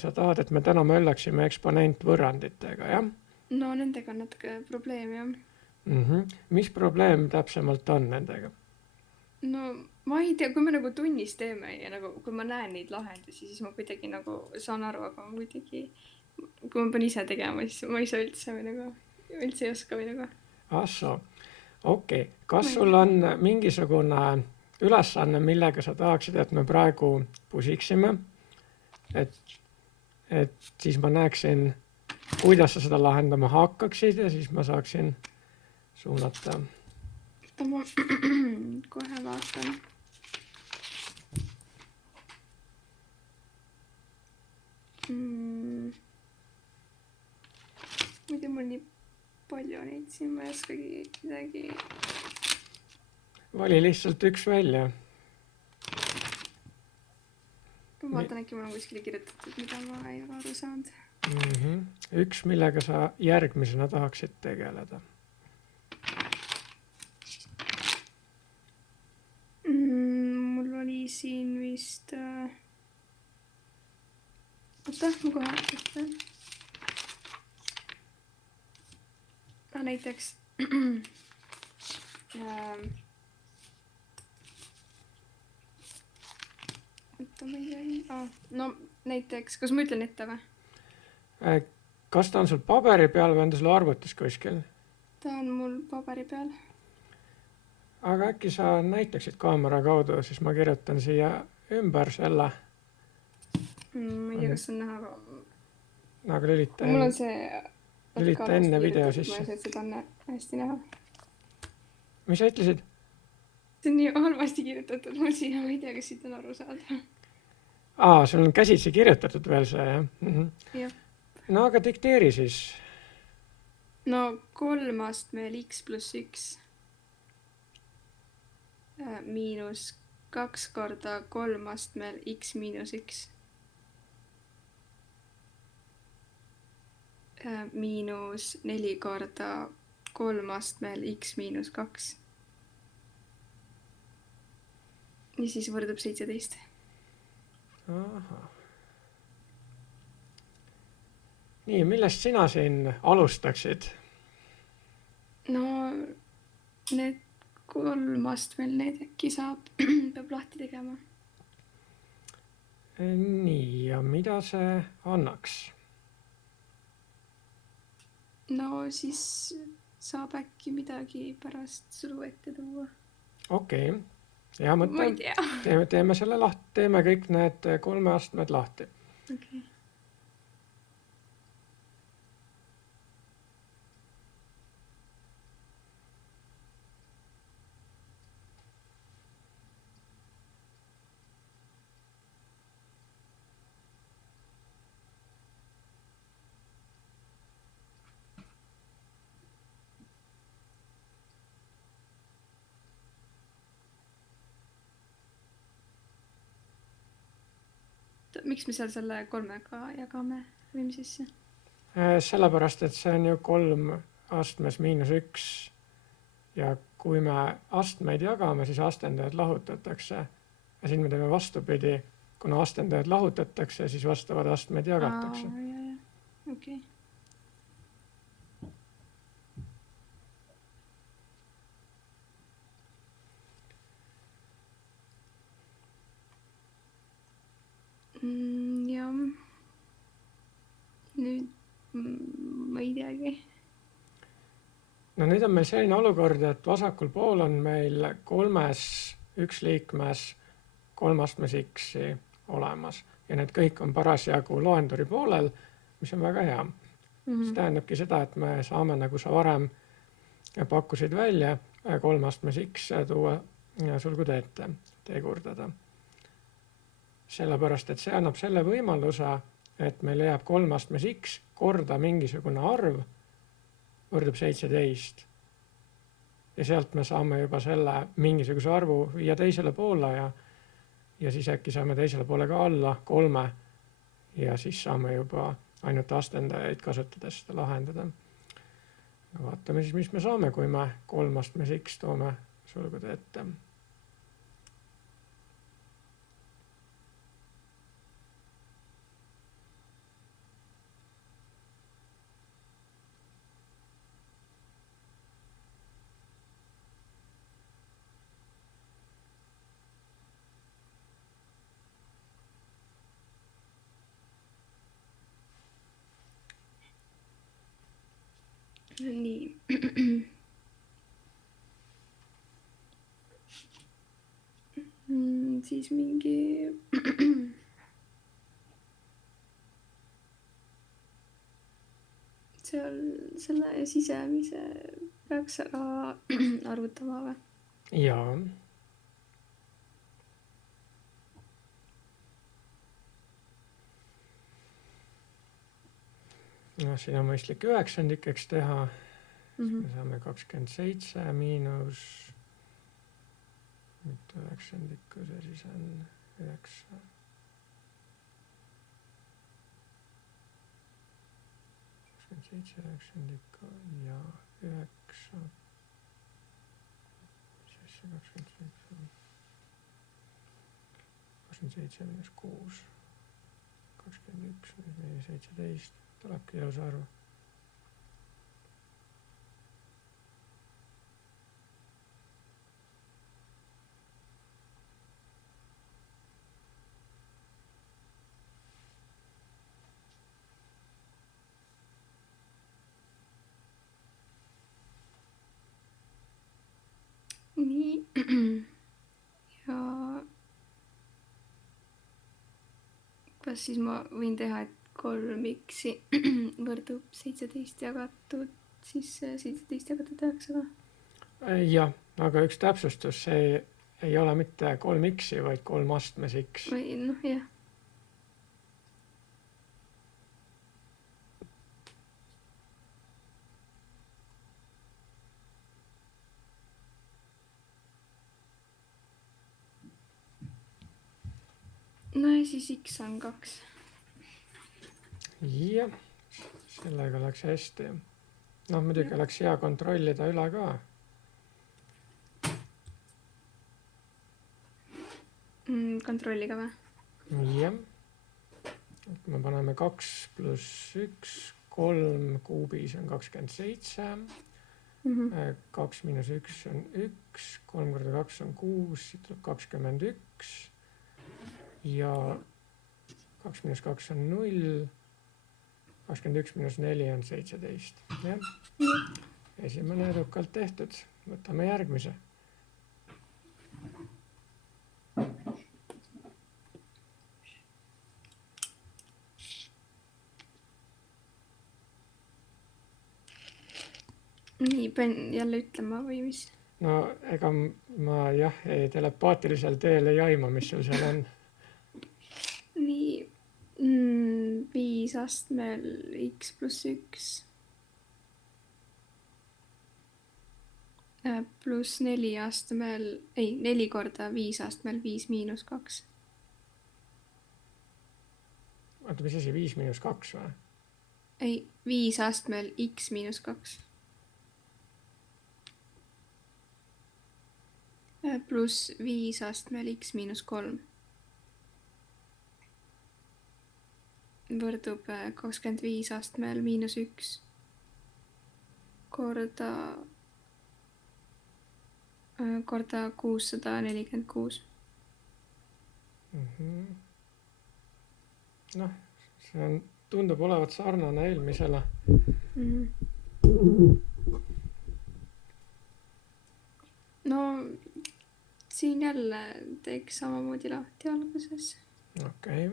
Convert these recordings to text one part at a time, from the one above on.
sa tahad, et me täna möllaksime eksponentvõrranditega, jah? No nendega on natuke probleem, jah. Mis probleem täpsemalt on nendega? No ma ei tea, kui me nagu tunnis teeme ja nagu, kui ma näen neid lahendusi, siis ma kuidagi nagu saan aru, aga ma kuidagi, kui ma pean ise tegema, siis ma ei saa üldse või nagu, üldse ei oska või nagu. Ahsoo, okei. Kas Ma ei sul tea. on mingisugune ülesanne, millega sa tahaksid, et me praegu pusiksime? Et siis ma näeksin, kuidas sa seda lahendama hakkaksid ja siis ma saaksin suunata. Ma kohe vaatan. Muidu mul nii palju neid siin, ma ei oskagi midagi. Vali lihtsalt üks välja. Ma vaatan, äkki mul on kuskile kirjutatud, mida ma ei ole aru saanud. Üks, millega sa järgmisena tahaksid tegeleda. Mul oli siin vist... Oota, ma kohe ütlen. Näiteks... No näiteks, kas ma ütlen ette või? Kas ta on sul paberi peal või on ta sul arvutis kuskil? Ta on mul paberi peal. Aga äkki sa näitaksid kaamera kaudu, siis ma kirjutan siia ümber selle. Ma ei tea, kas on näha. Aga lülita Mul on see... enne video sisse. Ma ei saa, et seda on hästi näha. Mis sa ütlesid? See on nii halvasti kirjutatud mul siia, ma ei tea, kas siit on aru saada. Sul on käsitsi kirjutatud veel see, jah? Jah. No aga dikteeri siis. No 3 astmel x pluss 1 miinus 2 korda 3 astmel x miinus 1 miinus 4 korda 3 astmel x miinus 2 ja siis võrdub 17. Ahah. Nii, millest sina siin alustaksid? No need 3 astmel, need äkki saab, peab lahti tegema. Nii, ja mida see annaks? No siis saab äkki midagi pärast sulu ette tuua. Okei, hea mõte. Ma ei tea. Teeme selle lahti, teeme kõik need 3 astmed lahti. Okay. Miks me seal selle 3-ga jagame või mis asja? Sellepärast, et see on ju 3 astmes miinus 1 ja kui me astmeid jagame, siis astendajad lahutatakse. Ja siin me teeme vastupidi, kuna astendajad lahutatakse, siis vastavad astmeid jagatakse. Okei. Ja nüüd ma ei teagi. No nüüd on meil selline olukord, et vasakul pool on meil 3 üksliikmes 3 astmes x-i olemas ja need kõik on parasjagu loenduri poolel, mis on väga hea. See tähendabki seda, et me saame, nagu sa varem pakkusid välja, 3 astmes x tuua sulgude ette, tegurdada. Sellepärast, et see annab selle võimaluse, et meil jääb 3 astmes x korda mingisugune arv võrdub 17. Ja sealt me saame juba selle mingisuguse arvu viia teisele poole ja siis äkki saame teisele poole ka alla 3 ja siis saame juba ainult astendajaid kasutades seda lahendada. Vaatame siis, mis me saame, kui me 3 astmes x toome sulgude ette. nii . Siis mingi seal selle sisemise peaks ära arvutama või? Jaa. No siin on mõistlik üheksandikeks teha. Me saame 27 miinus, mitte üheksandikku, see siis on 9. 27 üheksandikku ja 9. Mis asja 27? 27 miinus 6. 21 miinus 4, 17. Tulebki jõus arv. Nii . Ja kas siis ma võin teha, et 3x võrdub 17 jagatud siis 17 jagatud 9 või? Jah, aga üks täpsustus, see ei ole mitte 3x, vaid 3 astmes x. Või noh, jah . No ja siis x on 2. Jah, sellega läks hästi. Noh, muidugi oleks hea kontrollida üle ka. Kontrolliga või? Jah. Me paneme 2 pluss 1, 3 kuubis on 27. 2 miinus 1 on 1, 3 korda 2 on 6, siit tuleb 21. Ja 2 miinus 2 on 0. 21 miinus 4 on 17. Jah. Esimene edukalt tehtud. Võtame järgmise. Nii, pean jälle ütlema või mis? No ega ma jah, telepaatilisel teel ei aima, mis sul seal on. Nii, 5 astmel x pluss 1 pluss 4 astmel, 4 korda 5 astmel 5 miinus 2. Oota, mis asi, 5 miinus 2 või? Ei, 5 astmel x miinus 2. Pluss 5 astmel x miinus 3. Võrdub 25 astmel miinus 1 korda 646. Noh, see on, tundub olevat sarnane eelmisele. No siin jälle teeks samamoodi lahti alguses. Okei.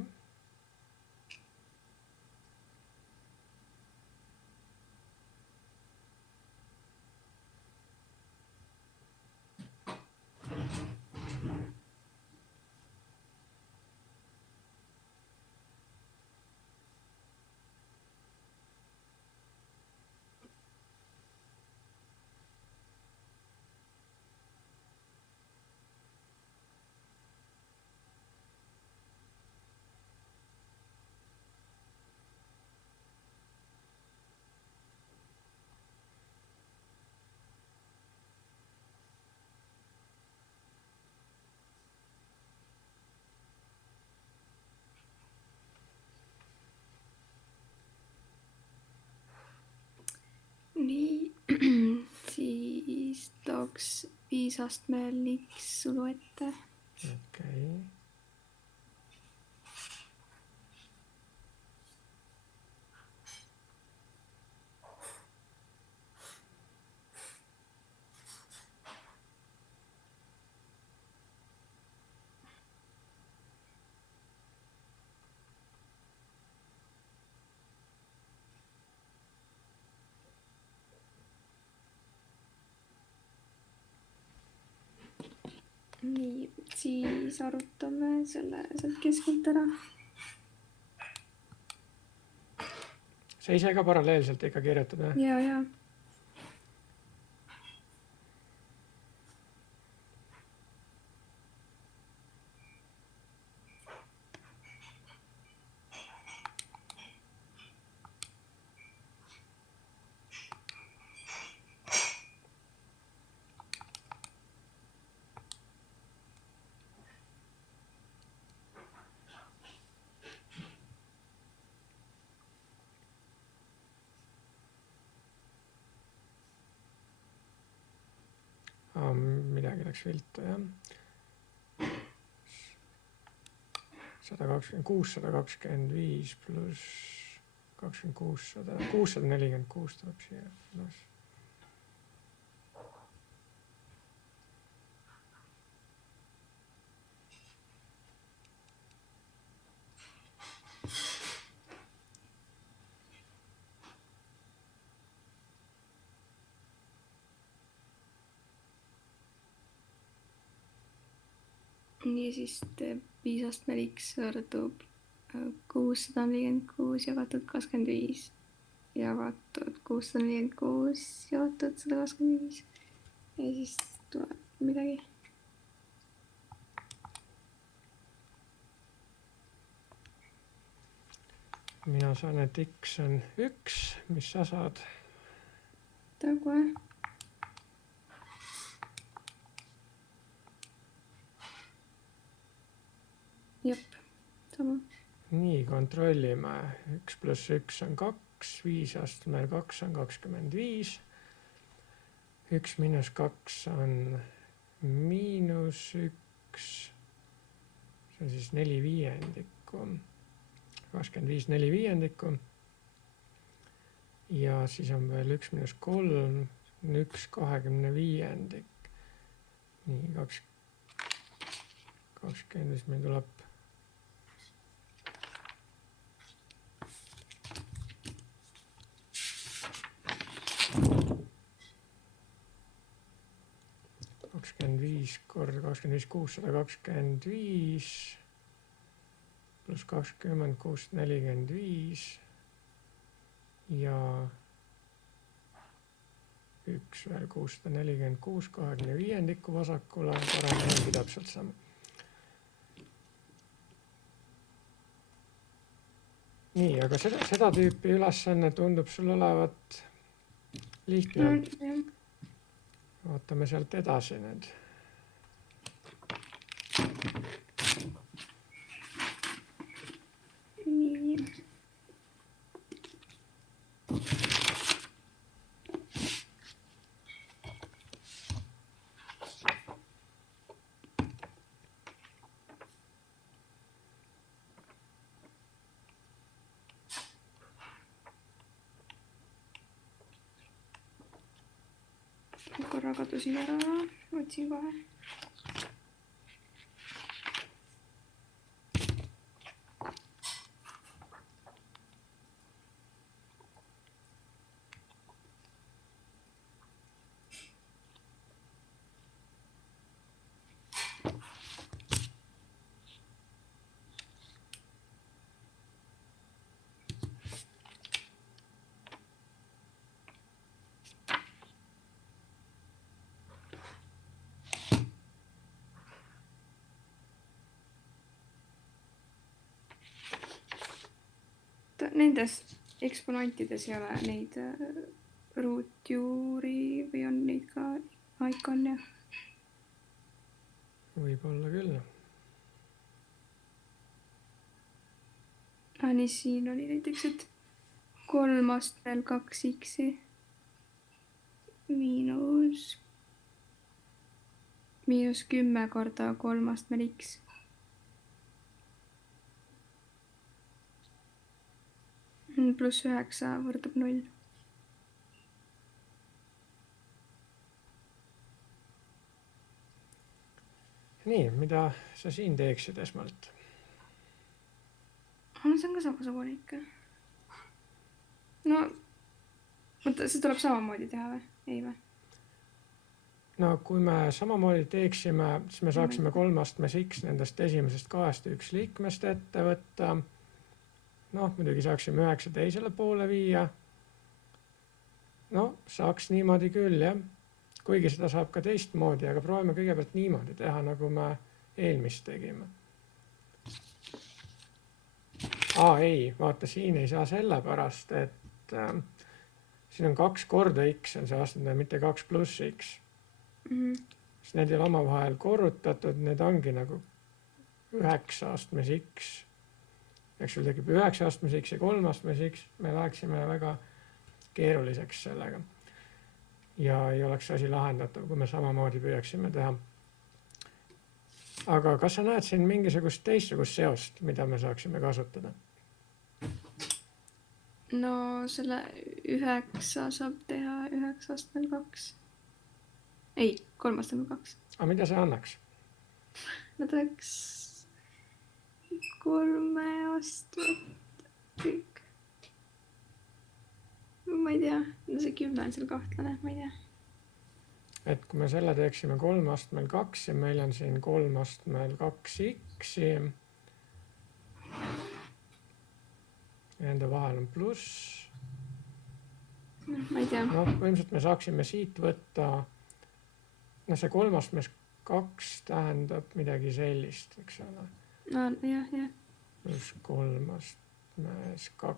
Nii, siis tooks 5 astmel x sulu ette. Okei. nii, siis arutame selle sealt keskelt ära. sa ise ka paralleelselt ikka kirjutad või? Ja. Midagi läks viltu, jah. 126, 125 pluss 26, 646 tuleb siia. Nii siis teeb 5 astmel x võrdub 646 jagatud 25 jagatud 646 jagatud 125 ja siis tuleb midagi. Mina saan, et x on 1, mis sa saad? Ta kohe. Jep, sama. Nii, kontrollime. 1 pluss 1 on 2, 5 astmel 2 on 25. 1 miinus 2 on miinus 1. See on siis 4/5. 25 4/5. Ja siis on veel 1 miinus 3, 1 25. Nii, 20, mis meil tuleb. korda 25, 625 pluss 20, 645 ja 1 veel 646, 25 vasakule, parem ongi täpselt sama. Nii, aga seda tüüpi ülesanne tundub sul olevat lihtne. Vaatame sealt edasi nüüd. Nii. Korra kadusin ära, otsin kohe. Nendes eksponantides ei ole neid ruutjuuri või on neid ka icon ja? Võib-olla küll. Nii, siin oli näiteks, et 3 astmel 2x miinus 10 korda 3 astmel x. Pluss 9 võrdub 0. Nii, mida sa siin teeksid esmalt? See on ka samasugune ikka. No, mõtle, see tuleb samamoodi teha või? Ei või? no kui me samamoodi teeksime, siis me saaksime kolmastmes X nendest esimesest kahest üks liikmest ette võtta. Noh, muidugi saaksime 9 teisele poole viia. No saaks niimoodi küll, jah. Kuigi seda saab ka teistmoodi, aga proovime kõigepealt niimoodi teha, nagu me eelmist tegime. Ei, vaata, siin ei saa sellepärast, et siin on 2 korda X on see vastandamine, mitte 2 pluss X. Siis need ei ole omavahel korrutatud, need ongi nagu 9 astmes X. Eks sul tekib 9 astmes X ja 3 astmes X, me läheksime väga keeruliseks sellega. Ja ei oleks asi lahendatav, kui me samamoodi püüaksime teha. Aga kas sa näed siin mingisugust teistsugust seost, mida me saaksime kasutada? No selle 9 saab teha 9 astmel 2. Ei, 3 astmel 2. Aga mida see annaks? No ta oleks 3 astmet kõik. Ma ei tea, no see 10 on seal kahtlane, ma ei tea. Et kui me selle teeksime 3 astmel 2 ja meil on siin 3 astmel 2x ja nende vahel on pluss. No, ma ei tea. No põhimõtteliselt me saaksime siit võtta, no see 3 astmes 2 tähendab midagi sellist, eks ole. No jah. Pluss 3 astmes 2.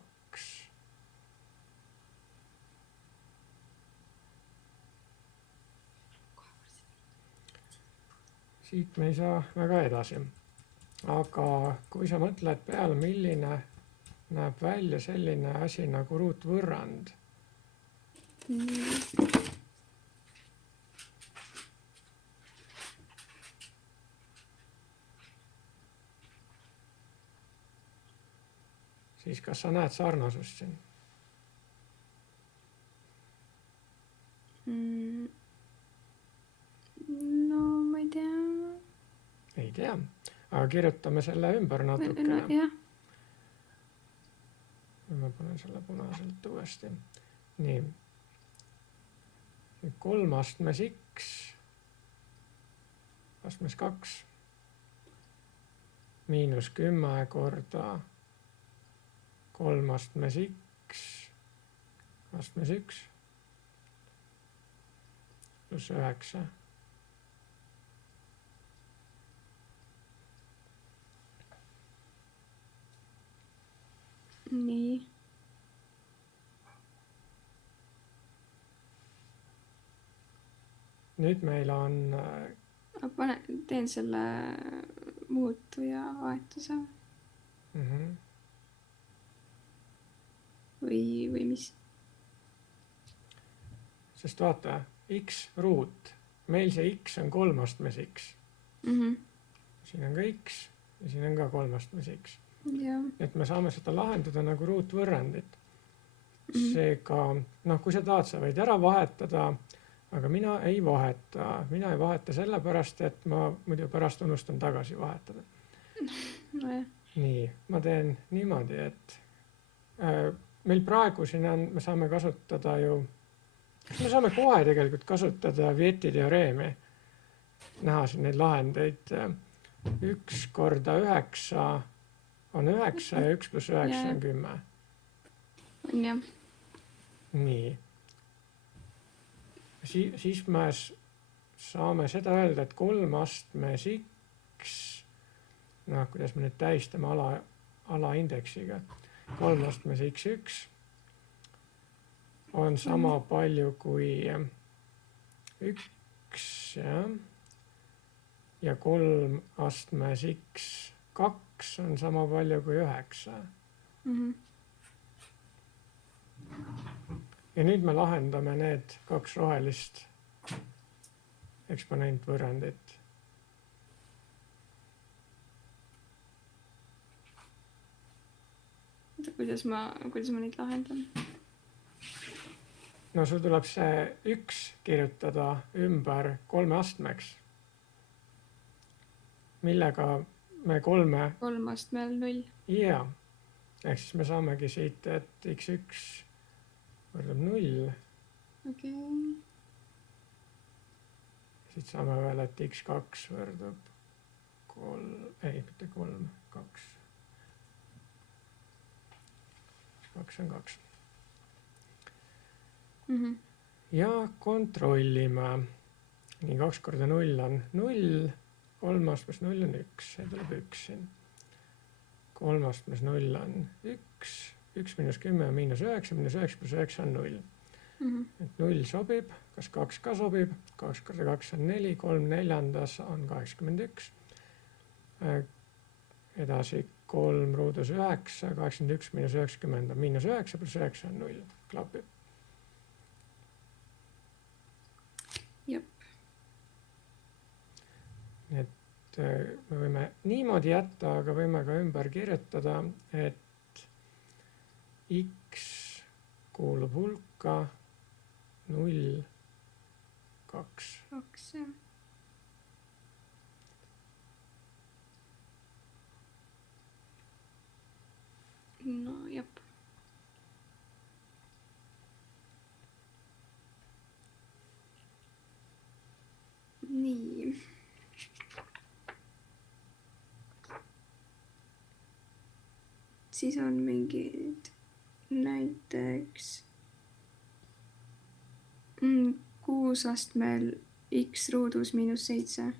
Siit me ei saa väga edasi. Aga kui sa mõtled peale, milline näeb välja selline asi nagu ruutvõrrand. Siis kas sa näed sarnasust siin? No ma ei tea. Ei tea, aga kirjutame selle ümber natukene. No, jah. Ma panen selle punaselt uuesti. Nii. 3 astmes X. Astmes 2. Miinus 10 korda 3 astmes X. Astmes 1. Pluss 9. Nii. Nüüd meil on... Teen selle muutuja vahetuse. Või mis? Sest vaata, X ruut. Meil see X on 3 astmes X. Siin on ka X ja siin on ka 3 astmes X. Ja. Et me saame seda lahendada nagu ruutvõrrandit. Seega, kui sa tahad, sa võid ära vahetada, aga mina ei vaheta. Mina ei vaheta sellepärast, et ma muidu pärast unustan tagasi vahetada. No jah. Nii, ma teen niimoodi, et meil praegu siin on, me saame kasutada ju, me saame kohe tegelikult kasutada Vieti teoreemi. Näha siin neid lahendeid. 1 korda 9 on 9 ja 1 pluss 9 on 10. On jah. Nii. Siis me saame seda öelda, et 3 astmes X, kuidas me nüüd tähistame alaindeksiga, 3 astmes X1 on sama palju kui 1 ja 3 astmes X2 on sama palju kui 9. Ja nüüd me lahendame need 2 rohelist eksponentvõrrandit. Kuidas ma neid lahendan? No sul tuleb see 1 kirjutada ümber 3 astmeks, millega me 3 astmel 0. Jaa, ehk siis me saamegi siit, et x1 võrdub 0. Okei. siit saame veel, et x2 võrdub 2. 2 on 2. Ja kontrollime. Nii 2 korda 0 on 0, 3 astmes 0 on 1, see tuleb 1 siin. 3 astmes 0 on 1, 1 miinus 10 on miinus 9, miinus 9 pluss 9 on 0. Et 0 sobib, kas 2 ka sobib, 2 korda 2 on 4, 3 neljandas on 81. Edasi 3 ruudus 9, 81 miinus 90 on miinus 9 pluss 9 on 0, klapib. Jep. Et me võime niimoodi jätta, aga võime ka ümber kirjutada, et x kuulub hulka 0, 2. 2, jah. No, jep. Nii. Siis on mingid näiteks 6 astmel x ruudus miinus 7.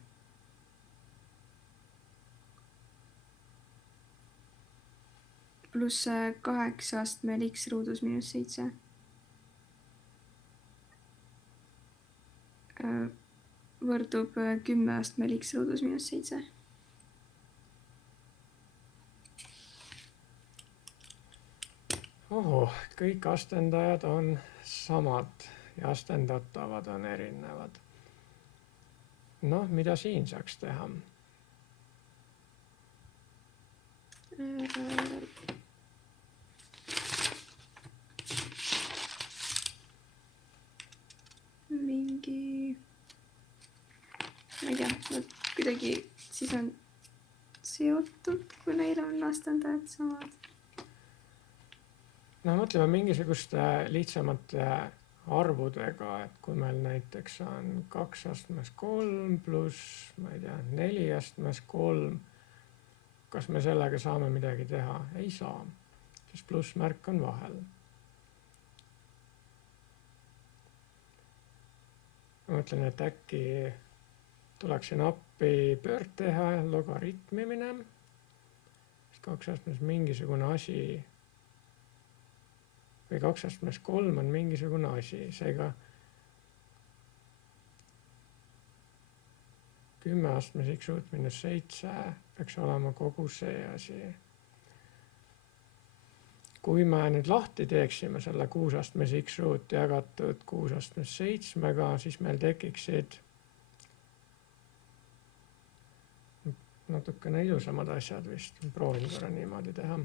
Pluss 8 astmel x ruudus miinus 7. Võrdub 10 astmel x ruudus miinus 7. Ohoh, kõik astendajad on samad ja astendatavad on erinevad. Noh, mida siin saaks teha? Mingi, ma ei tea, kuidagi siis on seotud, kui neil on astendajad samad. No mõtleme mingisuguste lihtsamate arvudega, et kui meil näiteks on 2 astmes 3 pluss, ma ei tea, 4 astmes 3, kas me sellega saame midagi teha? Ei saa, sest plussmärk on vahel. Ma mõtlen, et äkki tuleks siin appi pöörd teha, logaritmimine. 2 astmes mingisugune asi või 2 astmes 3 on mingisugune asi, seega 10 astmes x ruut miinus 7 peaks olema kogu see asi. Kui me nüüd lahti teeksime selle 6 astmes x ruut jagatud 6 astmes 7-ga, siis meil tekiksid natukene ilusamad asjad vist. Proovin korra niimoodi teha.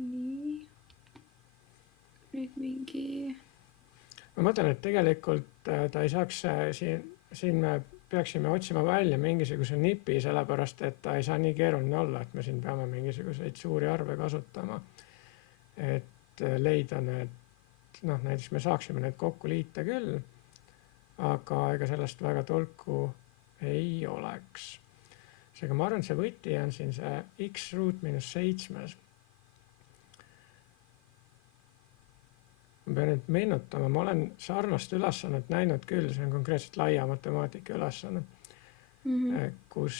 Nii. Nüüd mingi... Ma mõtlen, et tegelikult ta ei saaks siin me peaksime otsima välja mingisuguse nipi, sellepärast et ta ei saa nii keeruline olla, et me siin peame mingisuguseid suuri arve kasutama, et leida need, noh, näiteks me saaksime need kokku liita küll, aga ega sellest väga tolku ei oleks. Seega ma arvan, see võti on siin see x ruut miinus 7. Ma pean nüüd meenutama, ma olen sarnast ülesannet näinud küll, see on konkreetselt laia matemaatika ülesanne, kus,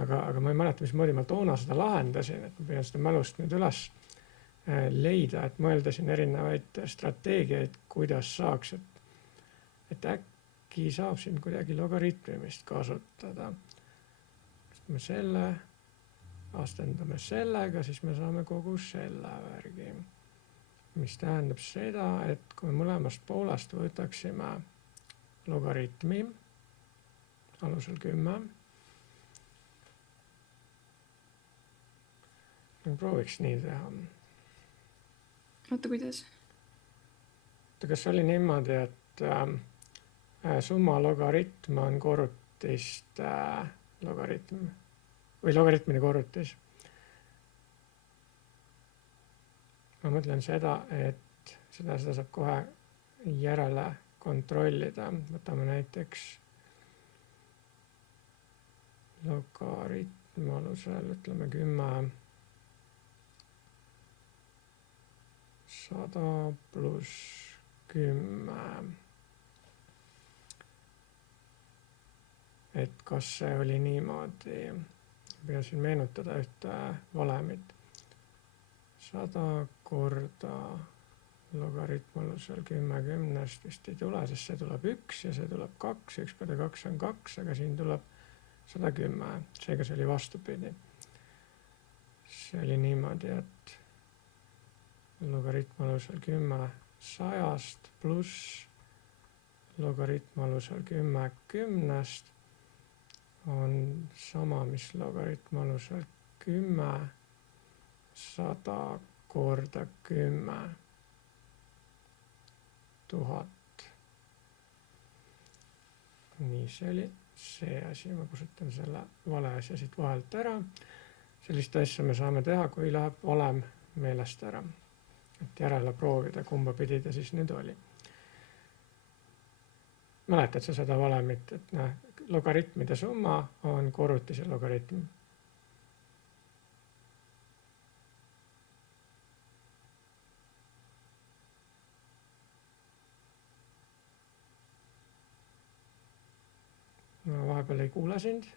aga ma ei mäleta, mismoodi ma toona seda lahendasin, et ma püüan seda mälust nüüd üles leida, et mõelda siin erinevaid strateegiaid, kuidas saaks, et äkki saab siin kuidagi logaritmimist kasutada. Me selle astendame sellega, siis me saame kogu selle värgi. mis tähendab seda, et kui mõlemast poolest võtaksime logaritmi alusel 10, prooviks nii teha. Oota, kuidas? Kas oli niimoodi, et summa logaritm on korrutist logaritm või logaritmine korrutis? Ma mõtlen seda, et seda saab kohe järele kontrollida. Võtame näiteks logaritmi alusel, ütleme 10 100 pluss 10. Et kas see oli niimoodi, peasin meenutada ühte valemit. 100 korda logaritm alusel 10 10-st vist ei tule, sest see tuleb 1 ja see tuleb 2, 1 korda 2 on 2, aga siin tuleb 110, seega see oli vastupidi. See oli niimoodi, et logaritm alusel 10 100-st pluss logaritm alusel 10 10-st on sama, mis logaritm alusel 10 100 korda 10 000. Nii, see oli see asi, ma kustutan selle vale asja siit vahelt ära. Sellist asja me saame teha, kui läheb valem meelest ära. Et järele proovida, kumba pidi ta siis nüüd oli. Mäletad sa seda valemit, et logaritmide summa on korrutise logaritm. Ma vahepeal ei kuule sind.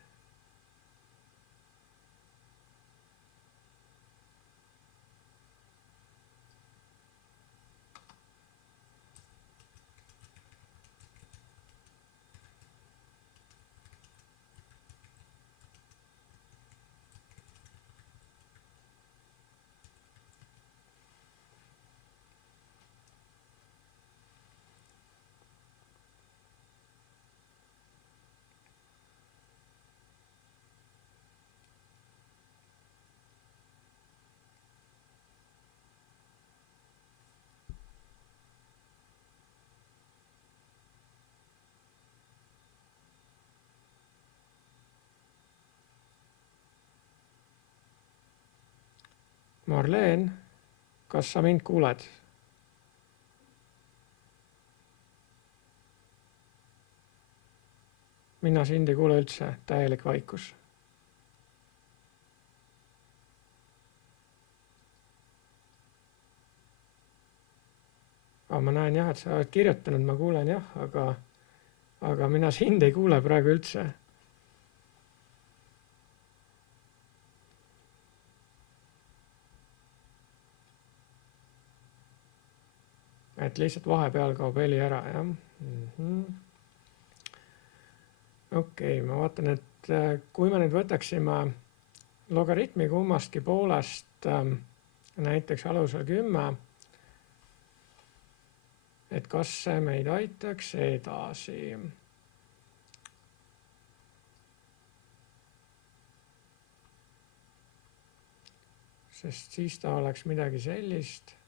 Marleen, kas sa mind kuuled? Mina sind ei kuule üldse, täielik vaikus. Aga ma näen jah, et sa oled kirjutanud, ma kuulen jah, aga mina sind ei kuule praegu üldse. Et lihtsalt vahepeal kaob heli ära, jah. Okei, ma vaatan, et kui me nüüd võtaksime logaritmi kummastki poolest näiteks alusel 10, et kas see meid aitaks edasi. Sest siis ta oleks midagi sellist.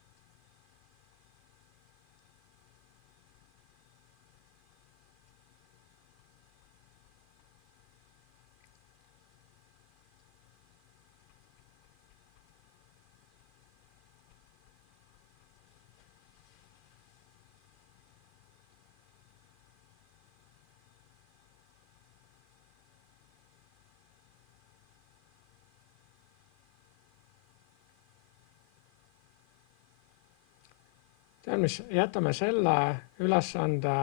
Tead mis, jätame selle ülesande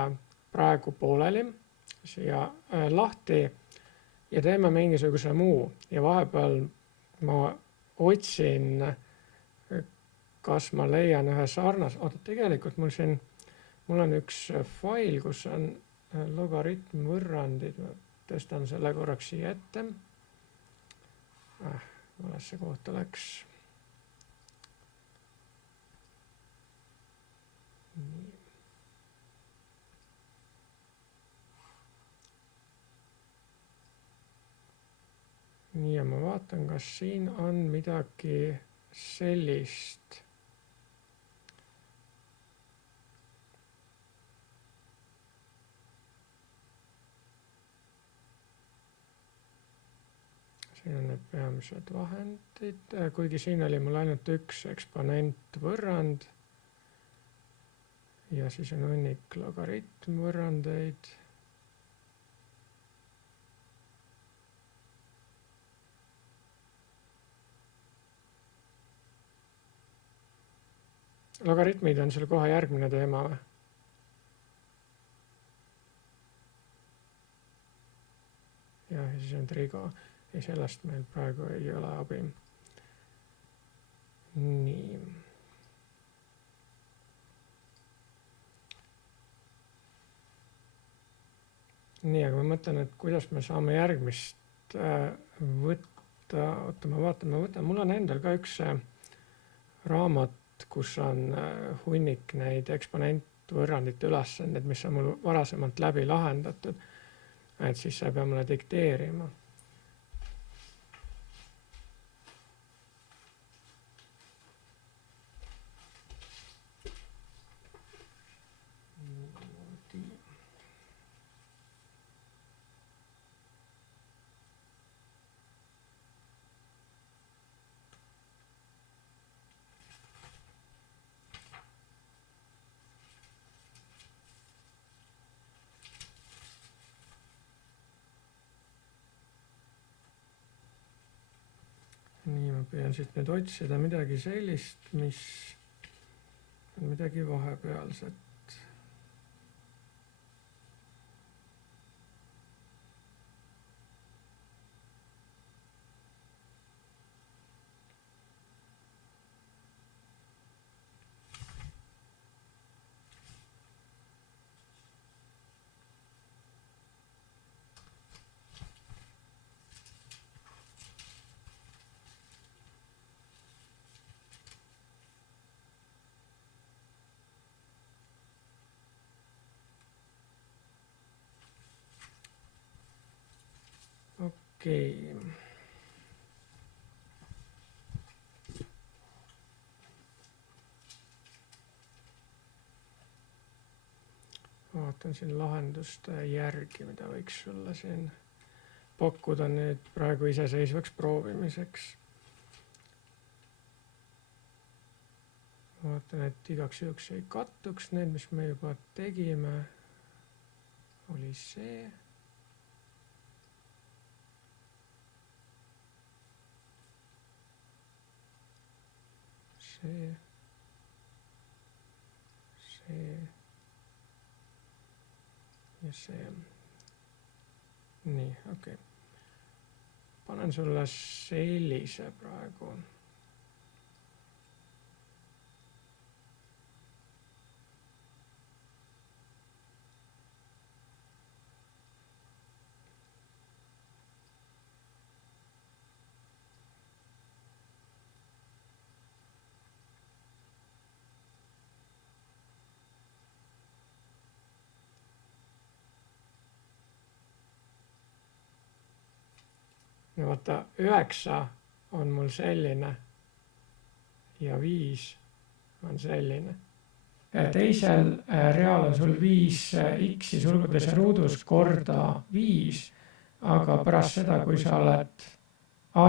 praegu pooleli siia lahti ja teeme mingisuguse muu ja vahepeal ma otsin, kas ma leian ühe oota, tegelikult mul on üks fail, kus on logaritm võrrandid, ma tõstan selle korraks siia ette. Valesse kohta läks. nii, ja ma vaatan, kas siin on midagi sellist. Siin on need peamised vahendid, kuigi siin oli mul ainult üks eksponent võrrand ja siis on hunnik logaritm võrrandeid. Logaritmid on seal kohe järgmine teema või? Ja siis on trigo. Ja sellest meil praegu ei ole abi. Nii. Nii, aga ma mõtlen, et kuidas me saame järgmist võtta. Oota, ma võtan. Mul on endal ka üks raamat, kus on hunnik neid eksponentvõrrandite ülesanded, mis on mul varasemalt läbi lahendatud. Et siis sa ei pea mulle dikteerima. Nii, ma püüan siit nüüd otsida midagi sellist, mis on midagi vahepealset. Okei. Vaatan siin lahenduste järgi, mida võiks sulle siin pakkuda nüüd praegu iseseisvaks proovimiseks. Vaatan, et igaks juhuks ei kattuks need, mis me juba tegime. Oli see. See ja see. Nii, okei. Panen sulle sellise praegu. Ja vaata, 9 on mul selline ja 5 on selline. Teisel real on sul 5 x-i sulgudes ja ruudus korda 5, aga pärast seda, kui sa oled,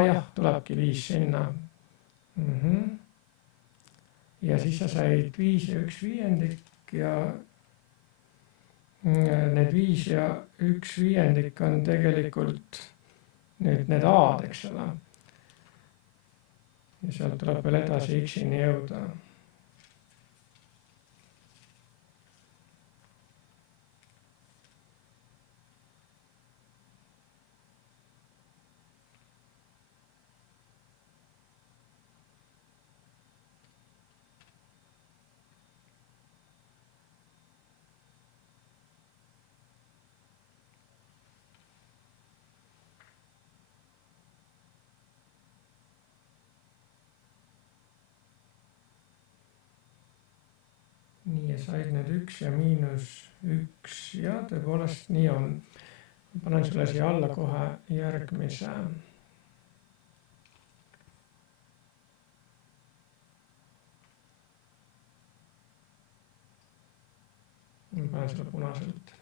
jah, tulebki 5 sinna. Ja siis sa said 5 ja 1/5 ja need 5 ja 1/5 on tegelikult nüüd need A-d, eks ole. Ja sealt tuleb veel edasi x-ini jõuda. nii ja said need 1 ja -1 ja tõepoolest nii on. Panen sulle siia alla kohe järgmise. Panen sulle punaselt.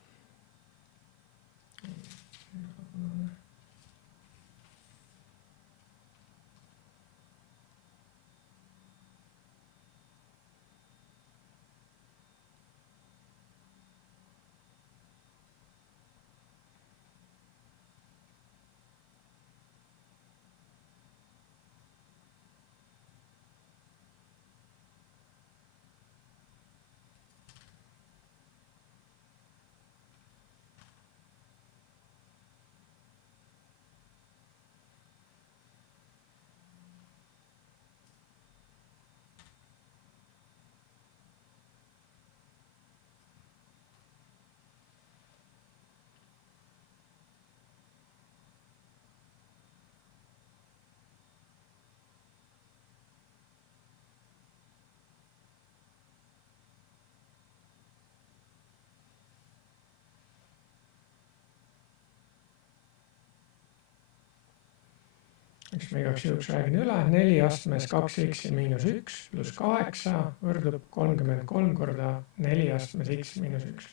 Eks me igaks juhuks räägin üle. 4 astmes 2x -1 pluss 8 võrdub 33 korda 4 astmes x -1.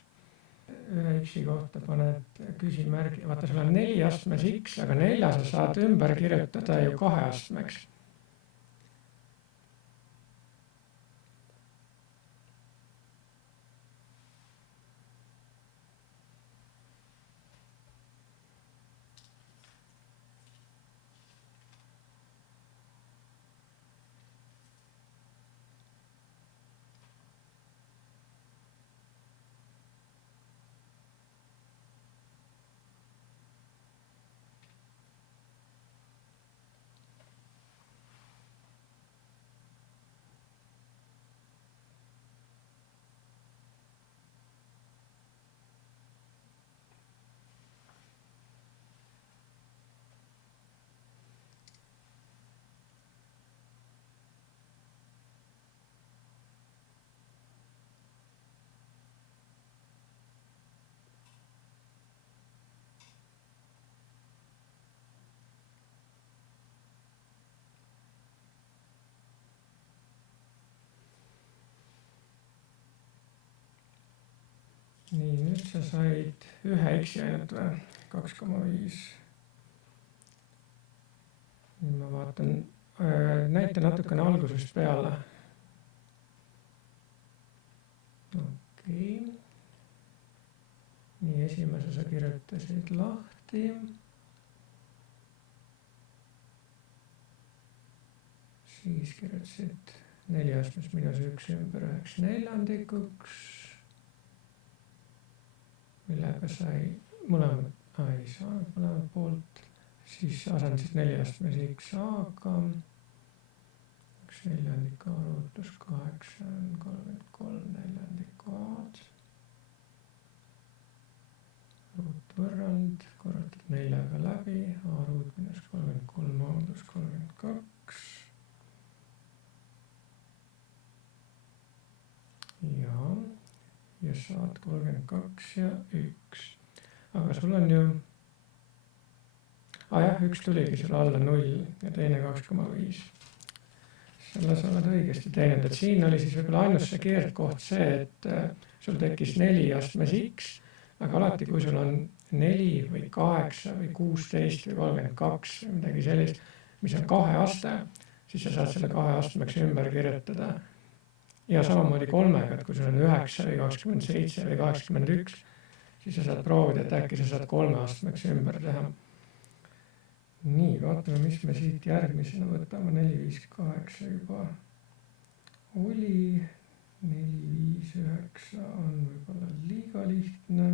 Ühe x-i kohta paned küsimärgi. Vaata, sul on 4 astmes x, aga 4 sa saad ümber kirjutada ju 2 astmeks. Nii, nüüd sa said ühe x-i ainult või? 2,5. Ma vaatan, näita natukene algusest peale. Okei. Nii, esimese sa kirjutasid lahti. Siis kirjutasid 4 astmes -1 ümber 9/4, millega sai mõlemad, ei saanud mõlemad poolt, siis asendasid 4 astmes x a-ga, 1/4 a pluss 8 on 33/4 a-d, ruutvõrrand, korrutad 4-ga läbi, a ruut minus 33 a pluss 32 ja saad 32 ja 1. Aga sul on ju, jah, 1 tuligi sulle alla 0 ja teine 2,5. Selle sa oled õigesti teinud, et siin oli siis võib-olla ainus see keerdkoht see, et sul tekkis 4 astmes x, aga alati, kui sul on 4 või 8 või 16 või 32 või midagi sellist, mis on 2 aste, siis sa saad selle 2 astmeks ümber kirjutada. Ja samamoodi 3-ga, et kui sul on 9 või 27 või 81, siis sa saad proovida, et äkki sa saad 3 astmeks ümber teha. Nii, vaatame, mis me siit järgmisena võtame. 4, 5, 8 juba oli. 4, 5, 9 on võib-olla liiga lihtne.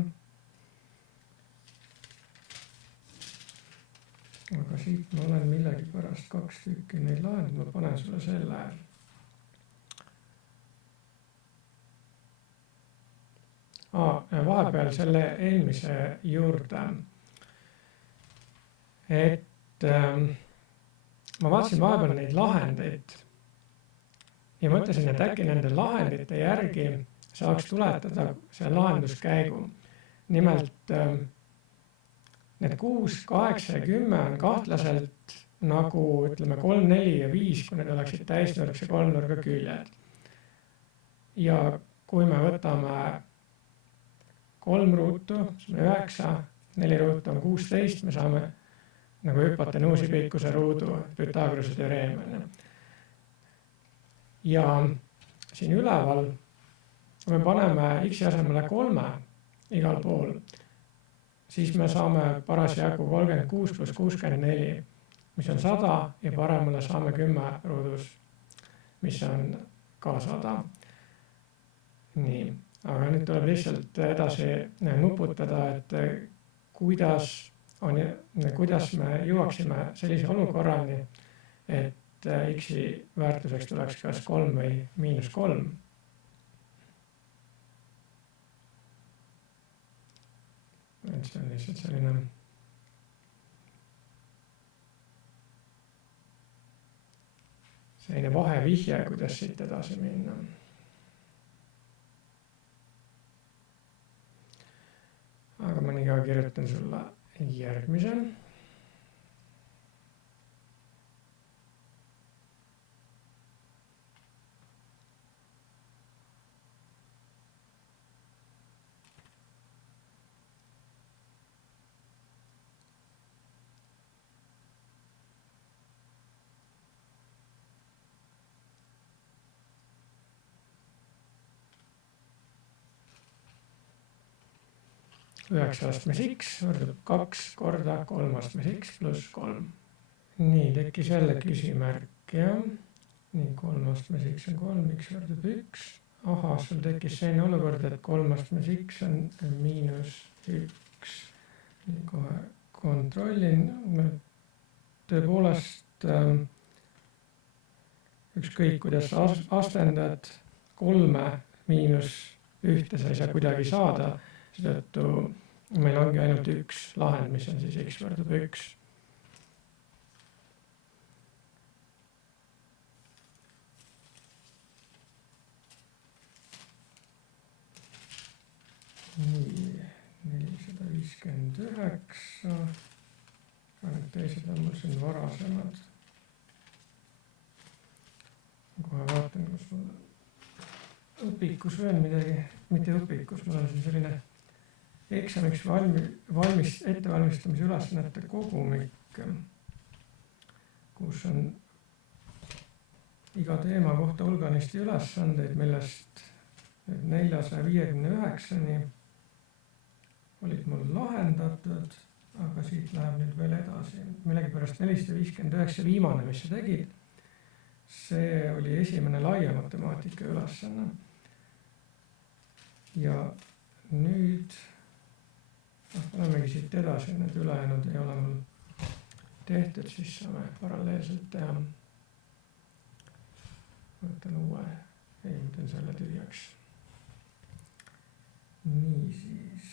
Aga siit ma olen millegipärast 2 tükki neid lahendanud, ma panen sulle selle. Vahepeal selle eelmise juurde, et ma vaatasin vahepeal neid lahendeid ja mõtlesin, et äkki nende lahendite järgi saaks tuletada selle lahenduskäigu. Nimelt need 6, 8 ja 10 on kahtlaselt nagu ütleme 3, 4 ja 5, kui need oleksid täisnurkse kolmnurga küljed. Ja kui me võtame 3 ruutu, siis me 9, 4 ruutu on 16, me saame nagu hüpotenuusi pikkuse ruudu Pythagorase teoreem. Ja siin üleval, kui me paneme x asemele 3 igal pool, siis me saame parasjagu 36 pluss 64, mis on 100 ja paremale saame 10 ruudus, mis on ka 100. Nii, aga nüüd tuleb lihtsalt edasi nuputada, et kuidas me jõuaksime sellise olukorrani, et x-i väärtuseks tuleks kas 3 või -3. Et see on lihtsalt selline vahevihje, kuidas siit edasi minna. Aga ma nii ka kirjutan sulle järgmise. Üheksa astmes x võrdub 2 korda 3 astmes x pluss 3. Nii, tekkis jälle küsimärk, jah. Nii, 3 astmes x on 3, x võrdub 1. Aha, sul tekkis selline olukord, et 3 astmes x on -1. Nii, kohe kontrollin. Tõepoolest, ükskõik kuidas astendad, 3 miinus 1 sa ei saa kuidagi saada, seetõttu meil ongi ainult üks lahend, mis on siis x võrdub 1. Nii, 459. Need teised on mul siin varasemad. Kohe vaatan, kus mul õpikus veel midagi, mitte õpikus, mul on siin selline eksamiks ettevalmistamise ülesannete kogumik, kus on iga teema kohta hulganisti ülesandeid, millest 459-ni olid mul lahendatud, aga siit läheb nüüd veel edasi. Millegipärast 459 viimane, mis sa tegid, see oli esimene laia matemaatika ülesanne. Ja nüüd olemegi siit edasi, need ülejäänud ei ole mul tehtud, siis saame paralleelselt teha. Võtan uue, teen selle tühjaks. Nii siis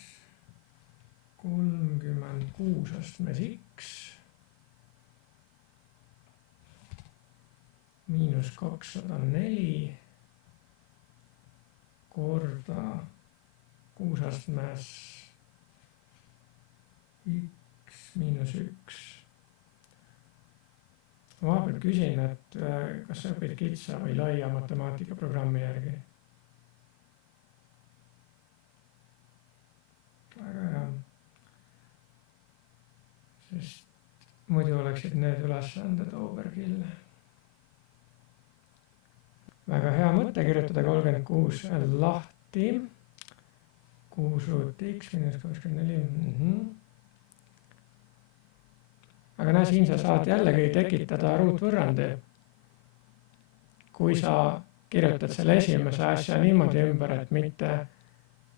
36 astmes x miinus 204 korda 6 astmes x miinus 1. Ma vahepeal küsin, et kas sa õpid kitsa või laia matemaatikaprogrammi järgi. Väga hea. Sest muidu oleksid need ülesanded overkill. Väga hea mõte kirjutada 36 lahti. 6 ruut x miinus 24. Aga näe, siin sa saad jällegi tekitada ruutvõrrandi. Kui sa kirjutad selle esimese asja niimoodi ümber, et mitte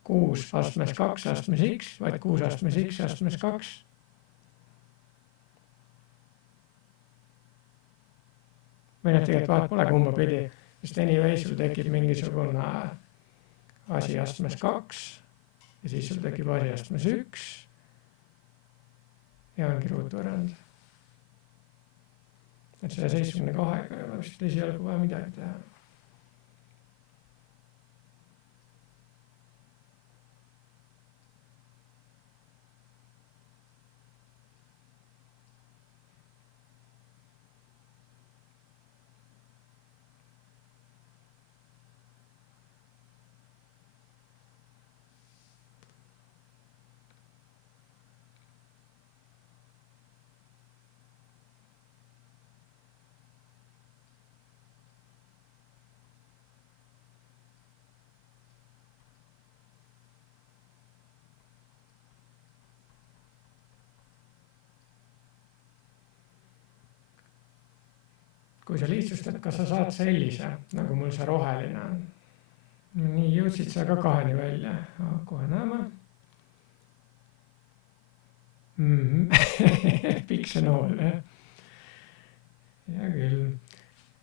6 astmes 2 astmes x, vaid 6 astmes x astmes 2. Või need tegelikult vahet pole kumba pidi, sest anyway sul tekib mingisugune asi astmes 2 ja siis sul tekib asi astmes 1 ja ongi ruutvõrrand. Et selle 72-ga ei ole vist esialgu vaja midagi teha. kui sa lihtsustad, kas sa saad sellise, nagu mul see roheline on. Nii, jõudsid sa ka 2-ni välja. Kohe näeme. Pikk see nool, jah. Hea küll.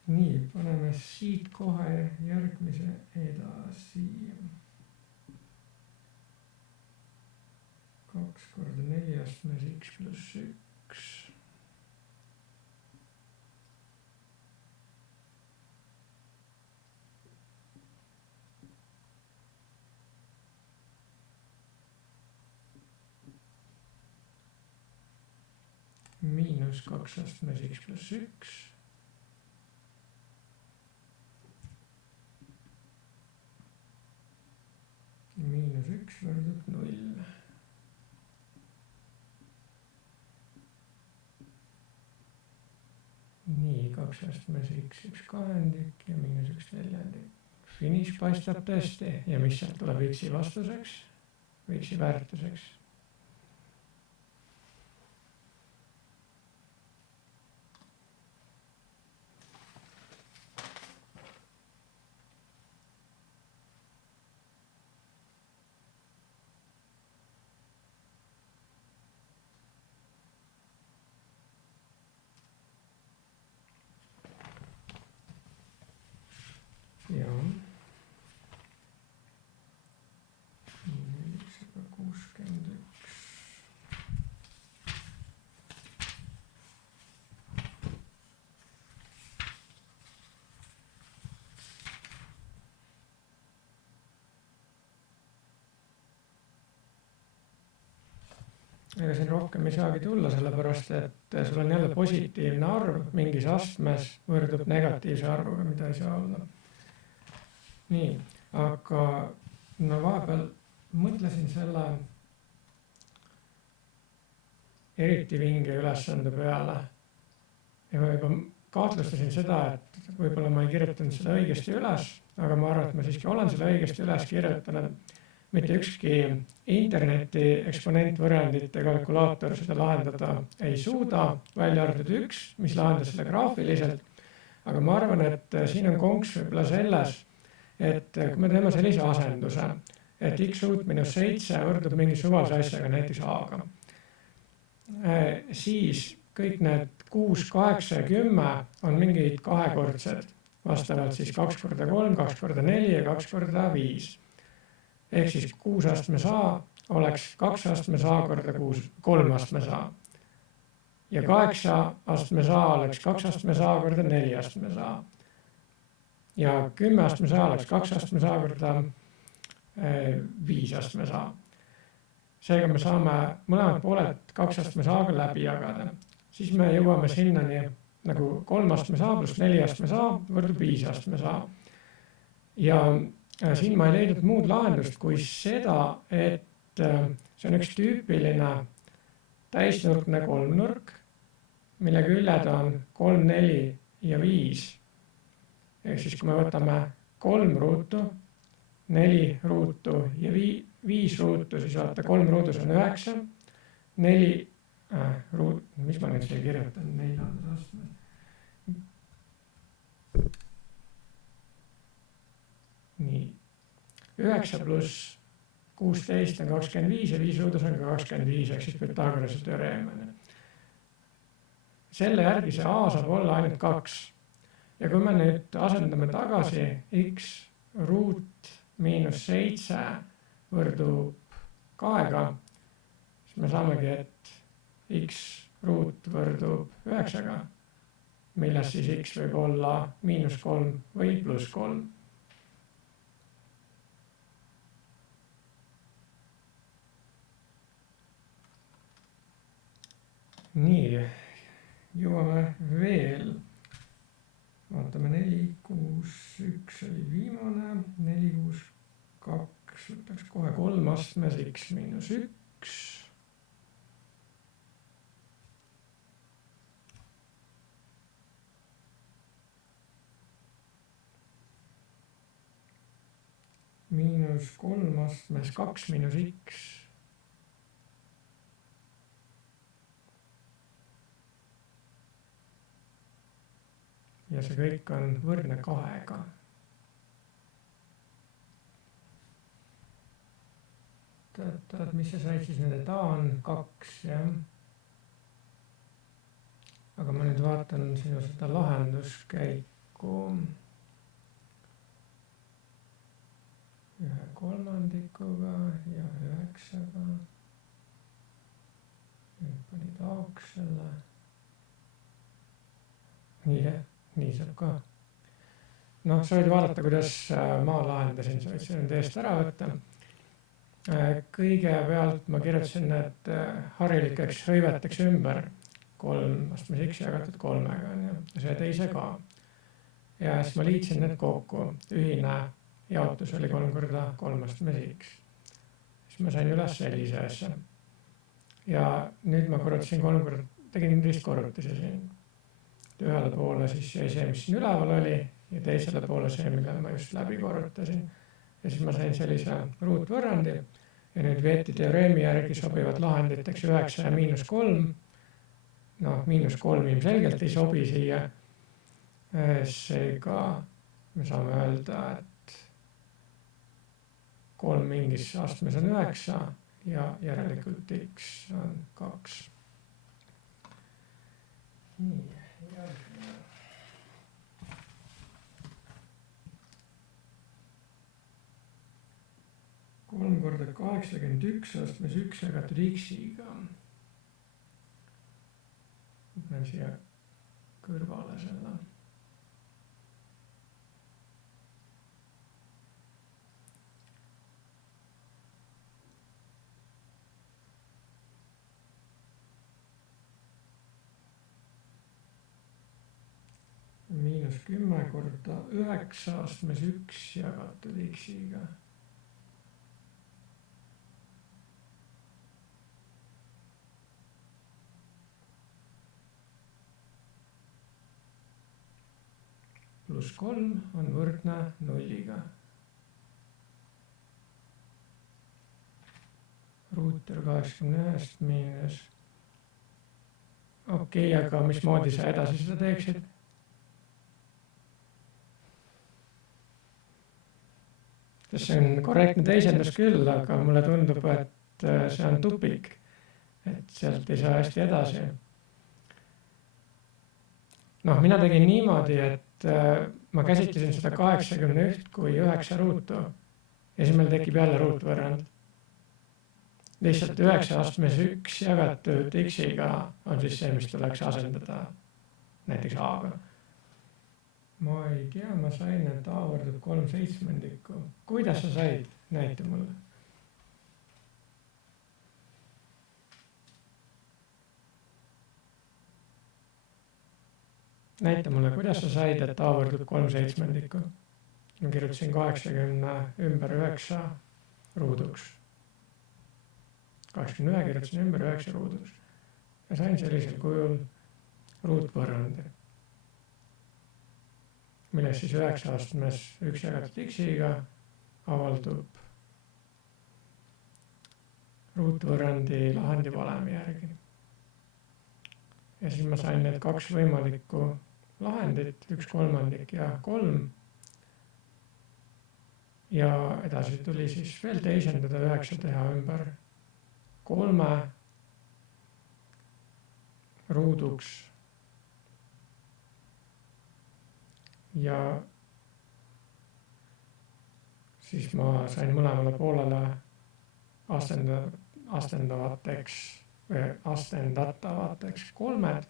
Nii, paneme siit kohe järgmise edasi. 2 korda 4 astmes x pluss 1. Miinus 2 astmes x pluss 1. Miinus 1 võrdub 0. Nii, 2 astmes x 1 kahendik ja miinus 1 neljandik. Finiš paistab tõesti. Ja mis sealt tuleb x vastuseks? Või x väärtuseks? Joo. 461. Ega siin rohkem ei saagi tulla, sellepärast et sul on jälle positiivne arv mingis astmes võrdub negatiivse arvuga, mida ei saa olla. Nii, aga no vahepeal mõtlesin selle eriti vinge ülesande peale ja ma juba kahtlustasin seda, et võib-olla ma ei kirjutanud seda õigesti üles, aga ma arvan, et ma siiski olen selle õigesti üles kirjutanud. Mitte ükski interneti eksponentvõrrandite kalkulaator seda lahendada ei suuda, välja arvatud üks, mis lahendas selle graafiliselt. Aga ma arvan, et siin on konks võib-olla selles, et kui me teeme sellise asenduse, et x ruut miinus 7 võrdub mingi suvalise asjaga, näiteks a-ga, siis kõik need 6, 8 ja 10 on mingid kahekordsed, vastavalt siis 2 korda 3, 2 korda 4 ja 2 korda 5. Ehk siis 6 astmes a oleks 2 astmes a korda 3 astmes a. Ja 8 astmes a oleks 2 astmes a korda 4 astmes a. Ja 10 astmes a oleks 2 astmes a korda 5 astmes a. Seega me saame mõlemad pooled 2 astmes a-ga läbi jagada. Siis me jõuame sinnani nagu 3 astmes a pluss 4 astmes a võrdub 5 astmes a. Ja siin ma ei leidnud muud lahendust kui seda, et see on üks tüüpiline täisnurkne kolmnurk, mille küljed on 3, 4 ja 5. Ehk siis kui me võtame 3 ruutu, 4 ruutu ja 5 ruutu, siis vaata 3 ruutus on 9, 4 ruut, mis ma nüüd siia kirjutan, 4. astmes. Nii, 9 pluss 16 on 25 ja 5 ruudus on ka 25, ehk siis Pythagorase teoreem. Selle järgi see a saab olla ainult 2. Ja kui me nüüd asendame tagasi x ruut miinus 7 võrdub 2-ga, siis me saamegi, et x ruut võrdub 9-ga, milles siis x võib olla miinus 3 või pluss 3. Nii, jõuame veel. Vaatame 4, 6, 1 oli viimane, 4, 6, 2, võtaks kohe 3 astmes x miinus 1. Miinus 3 astmes 2 miinus x. ja see kõik on võrdne 2-ga. Mis sa said siis nende, ta on 2, jah. Aga ma nüüd vaatan sinu seda lahenduskäiku. 1/3 ja 9-ga. Nüüd panid auks selle. Nii saab ka. Noh, sa võid vaadata, kuidas ma lahendasin, sa võid selle nüüd eest ära võtta. Kõigepealt ma kirjutasin need harilikeks hõiveteks ümber 3 astmes x jagatud 3-ga ja see teise ka. Ja siis ma liitsin need kokku. Ühine jaotus oli 3 korda 3 astmes x. Siis ma sain üles sellise asja. Ja nüüd ma korrutasin 3 korda, tegin ristkorrutisi siin. Ühele poole siis jäi see, mis siin üleval oli ja teisele poole see, mille ma just läbi korrutasin. Ja siis ma sain sellise ruutvõrrandi ja nüüd Veeti teoreemi järgi sobivad lahenditeks 9 ja -3. Noh, -3 ilmselgelt ei sobi siia. Seega me saame öelda, et 3 mingis astmes on 9 ja järelikult x on 2. Nii, järgmine. Kolm korda 81 astmes 1 jagatud x-iga. Panen siia kõrvale selle. -10 korda 9 astmes 1 jagatud x-iga. +3 on võrdne 0-ga. Ruuter 81 miinus. Okei, aga mismoodi sa edasi seda teeksid? See on korrektne teisendus küll, aga mulle tundub, et see on tupik. Et sealt ei saa hästi edasi. Noh, mina tegin niimoodi, et ma käsitlesin seda 81 kui 9 ruutu ja siis meil tekib jälle ruutvõrrand. Lihtsalt 9 astmes 1 jagatud x-iga on siis see, mis tuleks asendada näiteks a-ga. Ma ei tea, ma sain, et a võrdub 3/7. Kuidas sa said? Näita mulle. Näita mulle, kuidas sa said, et a võrdub 3/7. Ma kirjutasin 80 ümber 9 ruuduks. 81 kirjutasin ümber 9 ruuduks. Ja sain sellisel kujul ruutvõrrandi, milles siis 9 astmes 1 jagatud x-iga avaldub ruutvõrrandi lahendi valemi järgi. Ja siis ma sain need 2 võimalikku lahendit, 1/3 ja 3. Ja edasi tuli siis veel teisendada 9 teha ümber 3 ruuduks. Ja siis ma sain mõlemale poolele astendatavaateks 3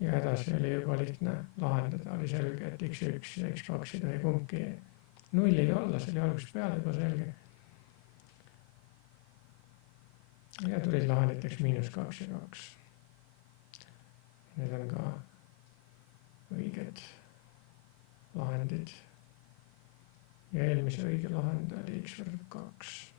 ja edasi oli juba lihtne lahendada. Oli selge, et x1 ja x2 ei tohi kumbki 0 olla, see oli algusest peale juba selge. Ja tulid lahenditeks -2 ja 2. Need on ka õiged lahendid. Ja eelmise õige lahend oli x võrdub 2.